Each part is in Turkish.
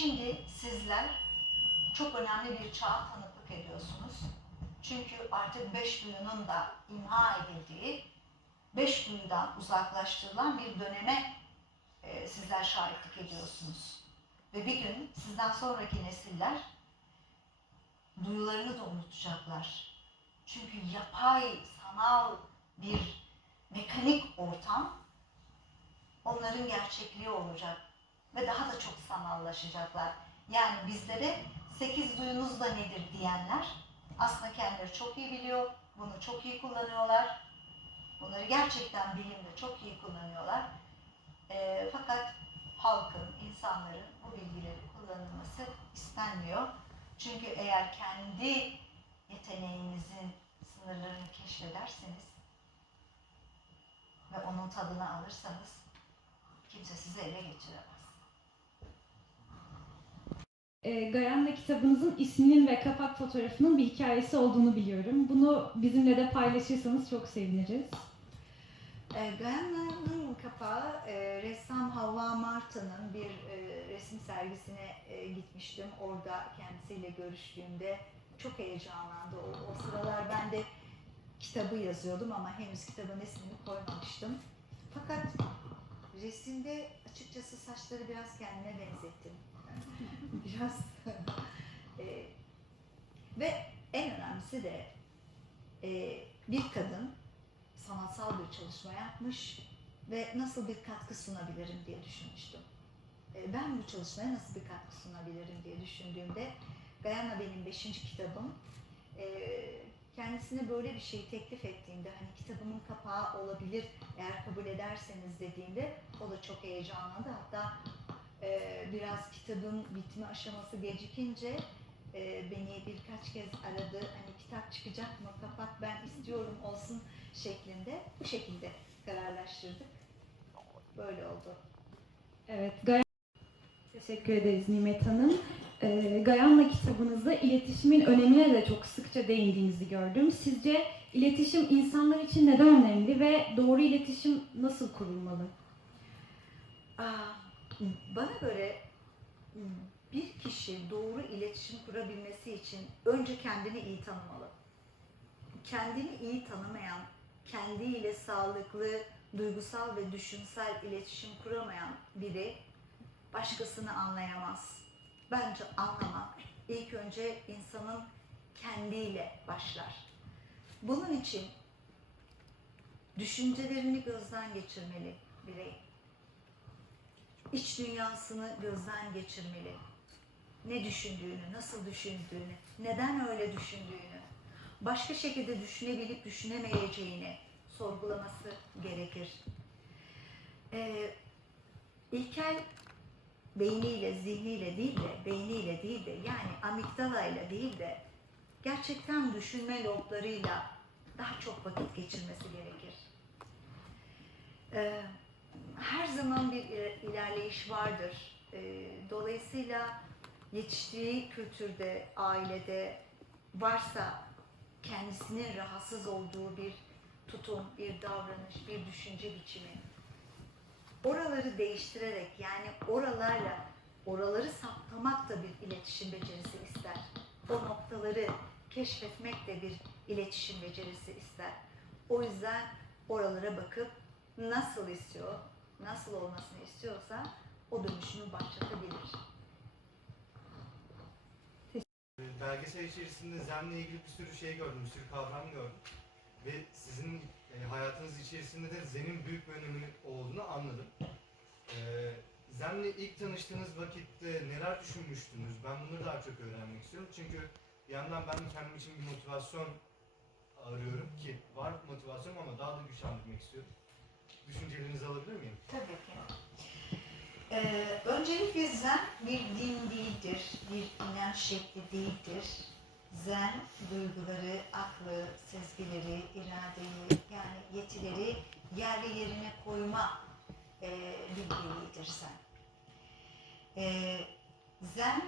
Şimdi sizler çok önemli bir çağa tanıklık ediyorsunuz. Çünkü artık beş duyunun da imha edildiği, beş duyudan uzaklaştırılan bir döneme e, sizler şahitlik ediyorsunuz. Ve bir gün sizden sonraki nesiller duyularını da unutacaklar. Çünkü yapay, sanal bir mekanik ortam onların gerçekliği olacak ve daha da çok sanallaşacaklar. Yani bizlere sekiz duyunuz da nedir diyenler aslında kendileri çok iyi biliyor, bunu çok iyi kullanıyorlar. Bunları gerçekten bilimde çok iyi kullanıyorlar. Eee, fakat halkın, insanların bu bilgileri kullanılması istenmiyor. Çünkü eğer kendi yeteneğinizin sınırlarını keşfederseniz ve onun tadını alırsanız kimse sizi ele geçiremez. E, Gayan'la kitabınızın isminin ve kapak fotoğrafının bir hikayesi olduğunu biliyorum. Bunu bizimle de paylaşırsanız çok seviniriz. E, Gayana'nın kapağı e, ressam Havva Marta'nın bir e, resim sergisine e, gitmiştim. Orada kendisiyle görüştüğümde çok heyecanlandı. O, o sıralar ben de kitabı yazıyordum ama henüz kitabın ismini koymamıştım. Fakat resimde açıkçası saçları biraz kendine benzettim. Biraz e, ve en önemlisi de e, bir kadın sanatsal bir çalışma yapmış ve nasıl bir katkı sunabilirim diye düşünmüştüm. E, Ben bu çalışmaya nasıl bir katkı sunabilirim diye düşündüğümde Gayana benim beşinci kitabım. E, Kendisine böyle bir şey teklif ettiğimde hani kitabımın kapağı olabilir eğer kabul ederseniz dediğimde o da çok heyecanlandı. Hatta e, biraz kitabın bitme aşaması gecikince e, beni birkaç kez aradı. Hani kitap çıkacak mı kapak ben istiyorum olsun şeklinde bu şekilde kararlaştırdık. Böyle oldu. Evet, Gayan... Teşekkür ederiz Nimet Hanım. E, Gayan'la kitabınızda iletişimin önemine de çok sıkça değindiğinizi gördüm. Sizce iletişim insanlar için neden önemli ve doğru iletişim nasıl kurulmalı? Aa, bana göre bir kişi doğru iletişim kurabilmesi için önce kendini iyi tanımalı. Kendini iyi tanımayan, kendiyle sağlıklı, duygusal ve düşünsel iletişim kuramayan biri başkasını anlayamaz. Bence anlamak ilk önce insanın kendiyle başlar. Bunun için düşüncelerini gözden geçirmeli birey iç dünyasını gözden geçirmeli. Ne düşündüğünü, nasıl düşündüğünü, neden öyle düşündüğünü, başka şekilde düşünebilip düşünemeyeceğini sorgulaması gerekir. Ee, ilkel beyniyle, zihniyle değil de, beyniyle değil de, yani amigdalayla değil de, gerçekten düşünme loblarıyla daha çok vakit geçirmesi gerekir. Ee, her zaman bir e, ilerleyiş vardır. E, Dolayısıyla yetiştiği kültürde, ailede varsa kendisinin rahatsız olduğu bir tutum, bir davranış, bir düşünce biçimi oraları değiştirerek yani oralarla oraları saptamak da bir iletişim becerisi ister. O noktaları keşfetmek de bir iletişim becerisi ister. O yüzden oralara bakıp nasıl istiyor, nasıl olmasını istiyorsa o dönüşümü başlatabilir. Belgesel içerisinde Zen'le ilgili bir sürü şey gördüm, bir sürü kavram gördüm. Ve sizin e, hayatınız içerisinde de Zen'in büyük bir önemi olduğunu anladım. E, Zen'le ilk tanıştığınız vakitte neler düşünmüştünüz? Ben bunları daha çok öğrenmek istiyorum. Çünkü bir yandan ben kendim için bir motivasyon arıyorum ki var motivasyon ama daha da güçlendirmek istiyorum. Düşüncelerinizi alabilir miyim? Tabii ki. Ee, öncelikle zen bir din değildir, bir inanç şekli değildir. Zen duyguları, aklı, sezgileri, iradeyi yani yetileri yerli yerine koyma e, bilgeliğidir zen. E, zen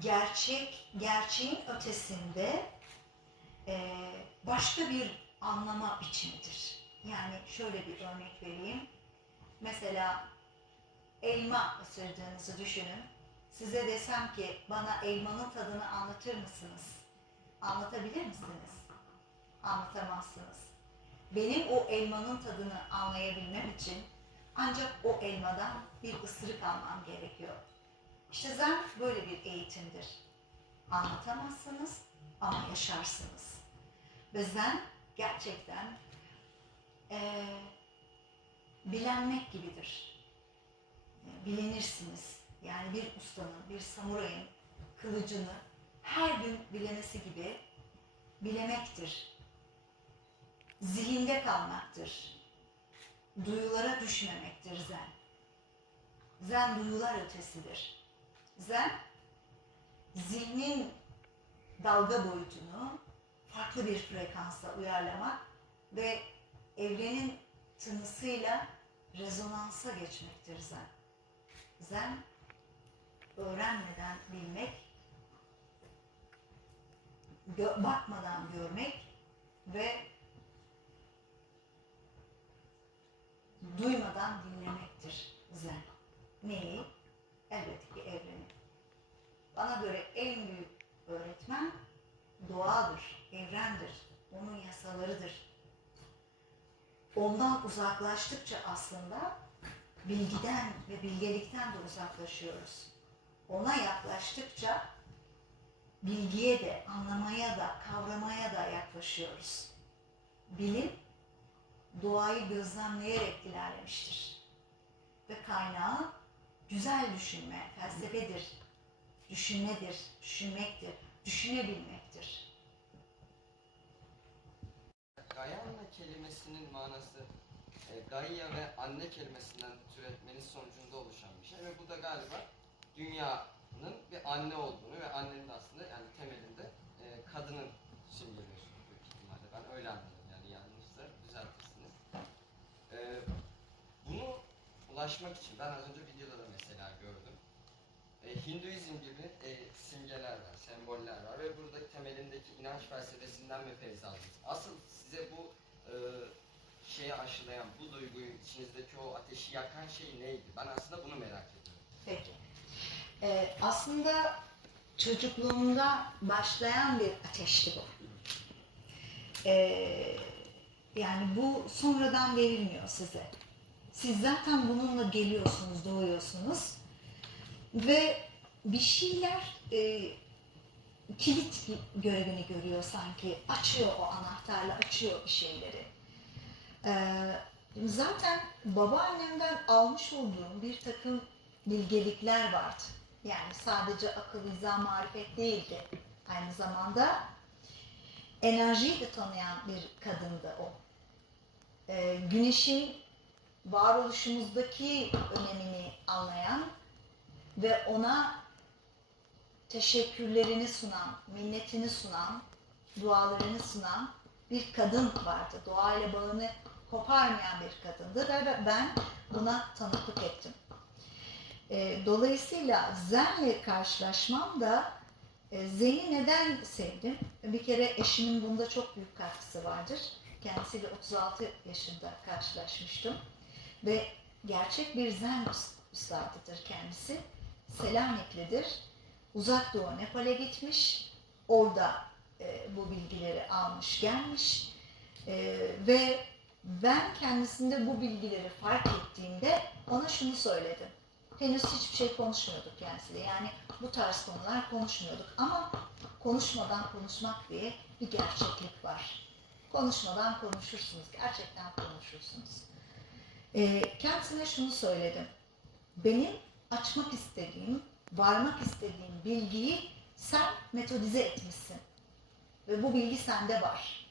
gerçek, gerçeğin ötesinde e, başka bir anlama biçimidir. Yani şöyle bir örnek vereyim. Mesela elma ısırdığınızı düşünün. Size desem ki bana elmanın tadını anlatır mısınız? Anlatabilir misiniz? Anlatamazsınız. Benim o elmanın tadını anlayabilmem için ancak o elmadan bir ısırık almam gerekiyor. İşte zen böyle bir eğitimdir. Anlatamazsınız ama yaşarsınız. Ve zen gerçekten eee, bilenmek gibidir. Bilinirsiniz. Yani bir ustanın, bir samurayın kılıcını her gün bilemesi gibi bilemektir. Zihinde kalmaktır. Duyulara düşmemektir zen. Zen duyular ötesidir. Zen, zihnin dalga boyutunu farklı bir frekansa uyarlamak ve evrenin tınısıyla rezonansa geçmektir zen. Zen, öğrenmeden bilmek, gö- bakmadan görmek ve duymadan dinlemektir zen. Neyi? Elbette ki evreni. Bana göre en büyük öğretmen doğadır, evrendir, onun yasalarıdır. Ondan uzaklaştıkça aslında bilgiden ve bilgelikten de uzaklaşıyoruz. Ona yaklaştıkça bilgiye de, anlamaya da, kavramaya da yaklaşıyoruz. Bilim doğayı gözlemleyerek ilerlemiştir. Ve kaynağı güzel düşünme, felsefedir, düşünmedir, düşünmektir, düşünebilmektir. Gayanna kelimesinin manası e, Gaia ve anne kelimesinden türetmenin sonucunda oluşan bir şey ve bu da galiba dünyanın bir anne olduğunu ve annenin aslında yani temelinde e, kadının simgeliyor büyük ihtimalle. Ben öyle anladım yani yanlışsa düzeltirsiniz. E, bunu ulaşmak için ben az önce videoda da mesela gördüm. E, Hinduizm gibi e, simgeler var, semboller var ve burada temelindeki inanç felsefesinden mi feyiz aldınız? Asıl size bu e, şeyi aşılayan, bu duyguyu, içinizdeki o ateşi yakan şey neydi? Ben aslında bunu merak ediyorum. Peki. Ee, aslında çocukluğumda başlayan bir ateşti bu. Ee, yani bu sonradan verilmiyor size. Siz zaten bununla geliyorsunuz, doğuyorsunuz ve bir şeyler e, kilit görevini görüyor sanki. Açıyor o anahtarla, açıyor bir şeyleri. Ee, zaten babaannemden almış olduğum bir takım bilgelikler vardı. Yani sadece akıl, izah, marifet değildi. Aynı zamanda enerjiyi de tanıyan bir kadındı o. Ee, güneşin varoluşumuzdaki önemini anlayan ve ona teşekkürlerini sunan, minnetini sunan, dualarını sunan bir kadın vardı. Doğayla bağını koparmayan bir kadındı ve ben buna tanıklık ettim. E, dolayısıyla Zen'le karşılaşmam da e, Zen'i neden sevdim? Bir kere eşimin bunda çok büyük katkısı vardır. Kendisiyle 36 yaşında karşılaşmıştım. Ve gerçek bir Zen üs- üstadıdır kendisi. Selaniklidir. Uzak Doğu Nepal'e gitmiş. Orada e, bu bilgileri almış gelmiş. E, ve ben kendisinde bu bilgileri fark ettiğimde ona şunu söyledim. Henüz hiçbir şey konuşmuyorduk kendisiyle. Yani bu tarz konular konuşmuyorduk. Ama konuşmadan konuşmak diye bir gerçeklik var. Konuşmadan konuşursunuz. Gerçekten konuşursunuz. Ee, kendisine şunu söyledim. Benim açmak istediğim, varmak istediğim bilgiyi sen metodize etmişsin. Ve bu bilgi sende var.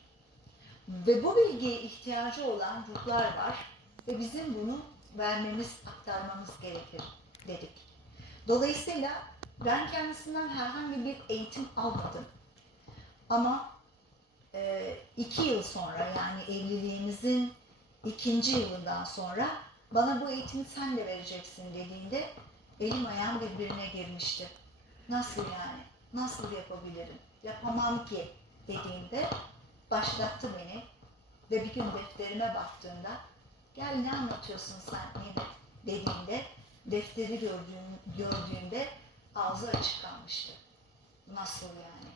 Ve bu bilgiye ihtiyacı olan ruhlar var ve bizim bunu vermemiz, aktarmamız gerekir dedik. Dolayısıyla ben kendisinden herhangi bir eğitim almadım. Ama e, iki yıl sonra yani evliliğimizin ikinci yılından sonra bana bu eğitimi sen de vereceksin dediğinde elim ayağım birbirine girmişti. Nasıl yani? Nasıl yapabilirim? Yapamam ki dediğinde başlattı beni ve bir gün defterime baktığımda gel ne anlatıyorsun sen Nimet dediğinde defteri gördüğüm, gördüğümde ağzı açık kalmıştı. Nasıl yani?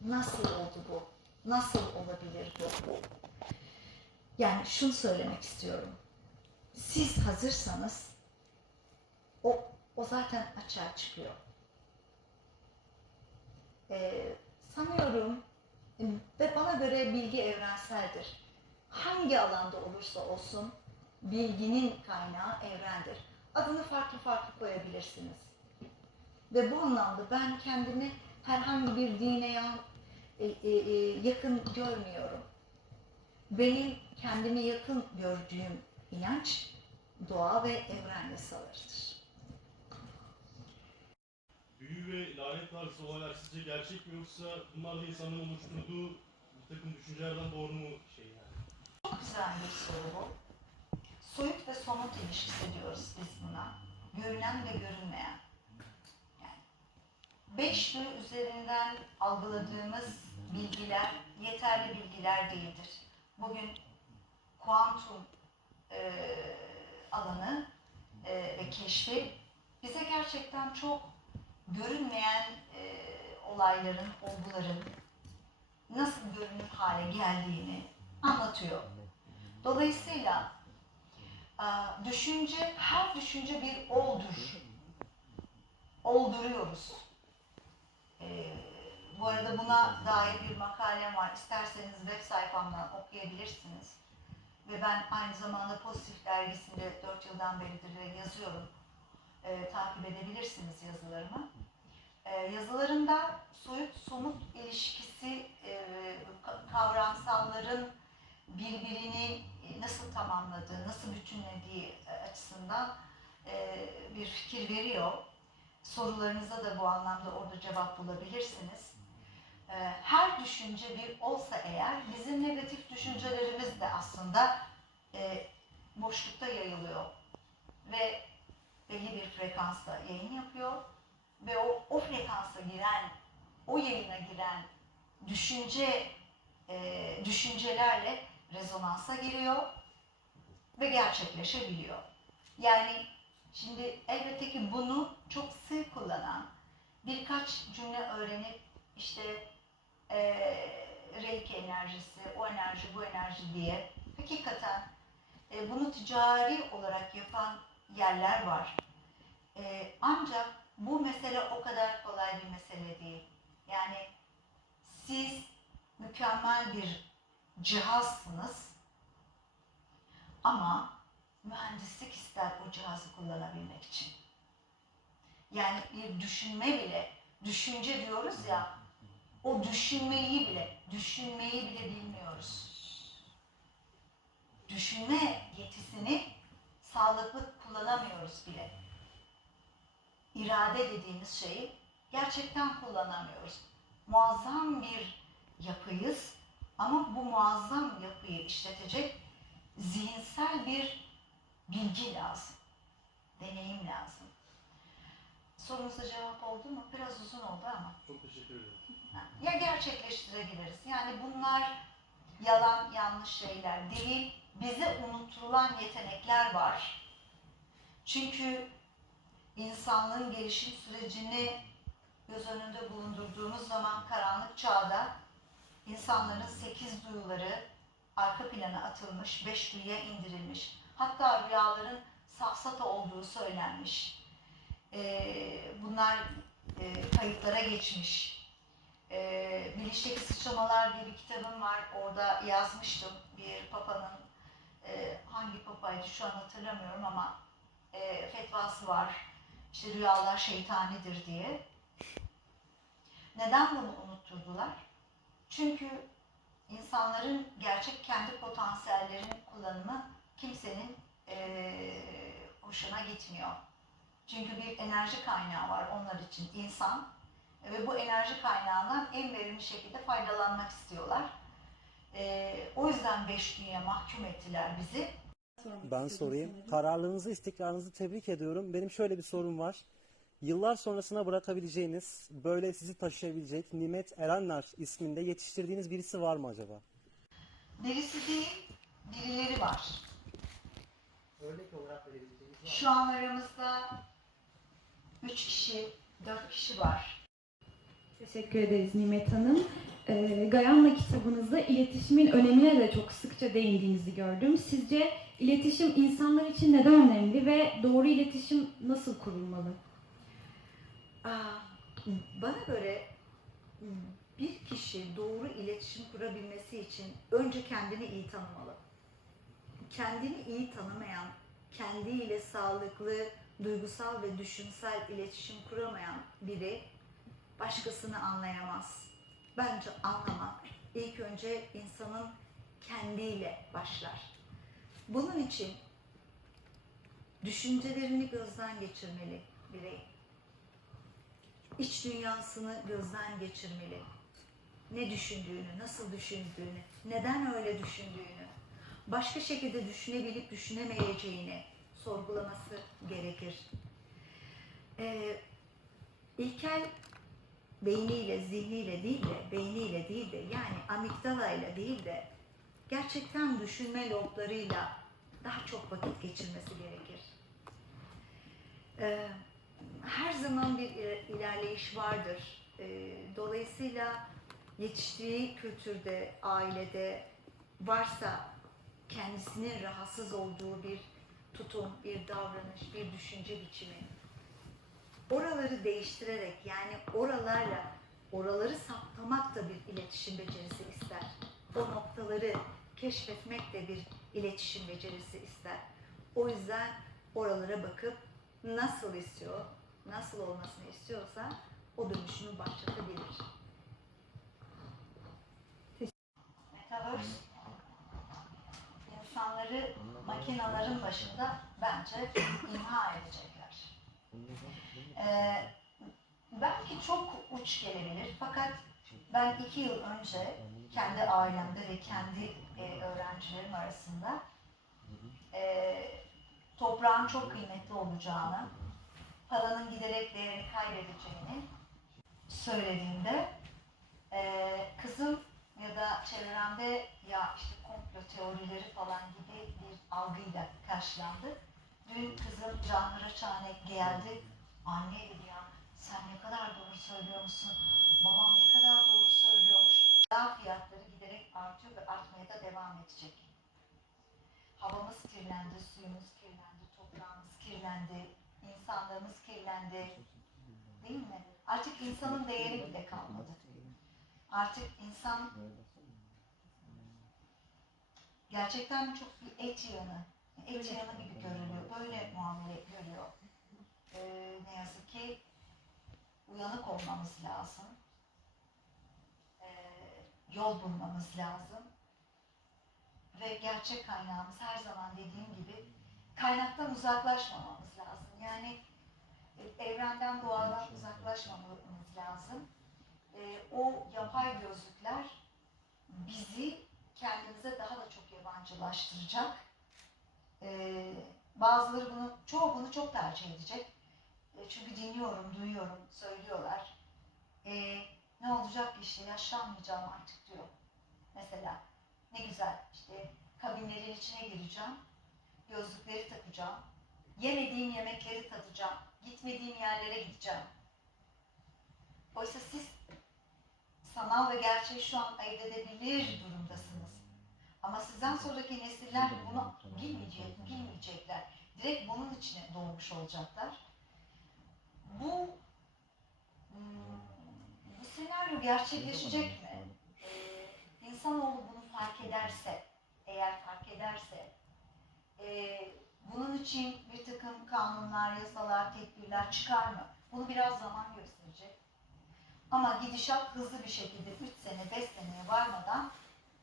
Nasıl oldu bu? Nasıl olabilir bu? Yani şunu söylemek istiyorum. Siz hazırsanız o, o zaten açığa çıkıyor. Ee, sanıyorum ve bana göre bilgi evrenseldir. Hangi alanda olursa olsun bilginin kaynağı evrendir. Adını farklı farklı koyabilirsiniz. Ve bu anlamda ben kendimi herhangi bir dine e, e, e, yakın görmüyorum. Benim kendimi yakın gördüğüm inanç doğa ve evren yasalarıdır. Büyü ve lanet tarzı olaylar sizce gerçek mi yoksa bunlar da insanların oluşturduğu bir takım düşüncelerden doğru mu şey yani? Çok güzel bir soru bu. Soyut ve somut ilişkisi diyoruz biz buna. Görünen ve görünmeyen. Yani beş duyu üzerinden algıladığımız bilgiler yeterli bilgiler değildir. Bugün kuantum eee, alanı eee, ve keşfi bize gerçekten çok görünmeyen eee, olayların, olguların nasıl görünür hale geldiğini anlatıyor. Dolayısıyla e, düşünce, her düşünce bir oldur. Olduruyoruz. E, bu arada buna dair bir makalem var. İsterseniz web sayfamdan okuyabilirsiniz. Ve ben aynı zamanda Pozitif dergisinde 4 yıldan beridir yazıyorum. E, takip edebilirsiniz yazılarımı. E, yazılarında soyut somut ilişkisi e, ka- kavramsalların birbirini nasıl tamamladığı, nasıl bütünlediği e, açısından e, bir fikir veriyor. Sorularınıza da bu anlamda orada cevap bulabilirsiniz. E, Her düşünce bir olsa eğer bizim negatif düşüncelerimiz de aslında e, boşlukta yayılıyor ve belli bir frekansta yayın yapıyor ve o, o frekansa giren, o yayına giren düşünce e, düşüncelerle rezonansa giriyor ve gerçekleşebiliyor. Yani şimdi elbette ki bunu çok sığ kullanan birkaç cümle öğrenip işte e, reiki enerjisi, o enerji, bu enerji diye hakikaten e, bunu ticari olarak yapan yerler var. E, ancak bu mesele o kadar kolay bir mesele değil. Yani siz mükemmel bir cihazsınız ama mühendislik ister o cihazı kullanabilmek için. Yani bir düşünme bile, düşünce diyoruz ya, o düşünmeyi bile, düşünmeyi bile bilmiyoruz. Düşünme yetisini sağlıklı kullanamıyoruz bile. İrade dediğimiz şeyi gerçekten kullanamıyoruz. Muazzam bir yapıyız ama bu muazzam yapıyı işletecek zihinsel bir bilgi lazım. Deneyim lazım. Sorunuza cevap oldu mu? Biraz uzun oldu ama. Çok teşekkür ederim. Ya gerçekleştirebiliriz. Yani bunlar yalan yanlış şeyler değil. Bize unutturulan yetenekler var. Çünkü insanlığın gelişim sürecini göz önünde bulundurduğumuz zaman karanlık çağda insanların sekiz duyuları arka plana atılmış, beş duyuya indirilmiş. Hatta rüyaların safsata olduğu söylenmiş. Ee, bunlar e, kayıtlara geçmiş. Ee, Bilinçteki Sıçramalar diye bir kitabım var. Orada yazmıştım bir papanın e, hangi papaydı şu an hatırlamıyorum ama e, fetvası var. İşte rüyalar şeytanidir diye. Neden bunu unutturdular? Çünkü insanların gerçek kendi potansiyellerin kullanımı kimsenin eee, hoşuna gitmiyor. Çünkü bir enerji kaynağı var onlar için insan ve bu enerji kaynağından en verimli şekilde faydalanmak istiyorlar. Eee, o yüzden beş dünya mahkum ettiler bizi. Ben sorayım. Kararlılığınızı, istikrarınızı tebrik ediyorum. Benim şöyle bir sorum var. Yıllar sonrasına bırakabileceğiniz, böyle sizi taşıyabilecek Nimet Erenler isminde yetiştirdiğiniz birisi var mı acaba? Birisi değil, birileri var. Örnek olarak verebileceğiniz Şu an aramızda 3 kişi, 4 kişi var. Teşekkür ederiz Nimet Hanım. Ee, Gayan'la kitabınızda iletişimin önemine de çok sıkça değindiğinizi gördüm. Sizce iletişim insanlar için neden önemli ve doğru iletişim nasıl kurulmalı? Aa, Bana göre bir kişi doğru iletişim kurabilmesi için önce kendini iyi tanımalı. Kendini iyi tanımayan, kendiyle sağlıklı, duygusal ve düşünsel iletişim kuramayan biri başkasını anlayamaz. Bence anlamak ilk önce insanın kendiyle başlar. Bunun için düşüncelerini gözden geçirmeli birey iç dünyasını gözden geçirmeli. Ne düşündüğünü, nasıl düşündüğünü, neden öyle düşündüğünü, başka şekilde düşünebilip düşünemeyeceğini sorgulaması gerekir. Ee, ilkel beyniyle, zihniyle değil de, beyniyle değil de, yani amigdalayla değil de, gerçekten düşünme loblarıyla daha çok vakit geçirmesi gerekir. Ee, her zaman bir e, ilerleyiş vardır. E, Dolayısıyla yetiştiği kültürde, ailede varsa kendisinin rahatsız olduğu bir tutum, bir davranış, bir düşünce biçimi oraları değiştirerek yani oralarla oraları saptamak da bir iletişim becerisi ister. O noktaları keşfetmek de bir iletişim becerisi ister. O yüzden oralara bakıp nasıl istiyor, nasıl olmasını istiyorsa o dönüşümü başlatabilir. Metaverse insanları makinelerin başında bence imha edecekler. Ee, belki çok uç gelebilir fakat ben iki yıl önce kendi ailemde ve kendi e, öğrencilerim arasında e, toprağın çok kıymetli olacağını, paranın giderek değerini kaybedeceğini söylediğimde eee, kızım ya da çevremde ya işte komplo teorileri falan gibi bir algıyla karşılandı. Dün kızım Can Hıraçhane geldi. Anne dedi ya sen ne kadar doğru söylüyormuşsun. Babam ne kadar doğru söylüyormuş. Gıda fiyatları giderek artıyor ve artmaya da devam edecek. Havamız kirlendi, suyumuz kirlendi, toprağımız kirlendi, insanlığımız kirlendi. Değil mi? Artık insanın değeri bile kalmadı. Artık insan gerçekten çok bir et yığını, et yığını gibi görülüyor. Böyle muamele görüyor. Ee, ne yazık ki uyanık olmamız lazım. Ee, yol bulmamız lazım. Ve gerçek kaynağımız her zaman dediğim gibi kaynaktan uzaklaşmamamız lazım. Yani e, evrenden, doğadan uzaklaşmamamız lazım. E, o yapay gözlükler bizi kendimize daha da çok yabancılaştıracak. E, bazıları bunu, çoğu bunu çok tercih edecek. E, çünkü dinliyorum, duyuyorum, söylüyorlar. E, ne olacak ki işte yaşlanmayacağım artık diyor. Mesela ne güzel işte kabinlerin içine gireceğim, gözlükleri takacağım, yemediğim yemekleri tadacağım, gitmediğim yerlere gideceğim. Oysa siz sanal ve gerçeği şu an ayırt edebilir durumdasınız. Ama sizden sonraki nesiller bunu bilmeyecek, bilmeyecekler. Direkt bunun içine doğmuş olacaklar. Bu hmm, bu senaryo gerçekleşecek mi? Ee, insanoğlu bunu fark ederse, eğer fark ederse, e, bunun için bir takım kanunlar, yasalar, tedbirler çıkar mı? Bunu biraz zaman gösterecek. Ama gidişat hızlı bir şekilde 3 sene, 5 seneye varmadan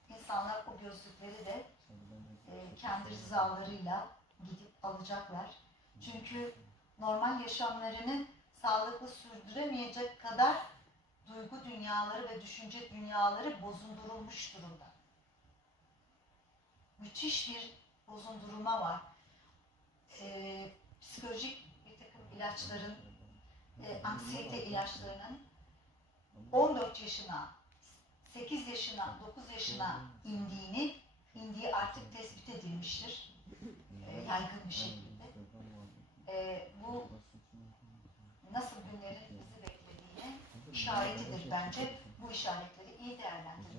insanlar o gözlükleri de e, kendi rızalarıyla gidip alacaklar. Çünkü normal yaşamlarını sağlıklı sürdüremeyecek kadar duygu dünyaları ve düşünce dünyaları bozundurulmuş durumda. Müthiş bir bozundurulma var. E, psikolojik bir takım ilaçların, e, anksiyete ilaçlarının 14 yaşına, 8 yaşına, 9 yaşına indiğini, indiği artık tespit edilmiştir. E, yaygın bir şekilde. e, bu nasıl günlerin bizi beklediğini işaretidir bence. Bu işaretleri iyi değerlendirmek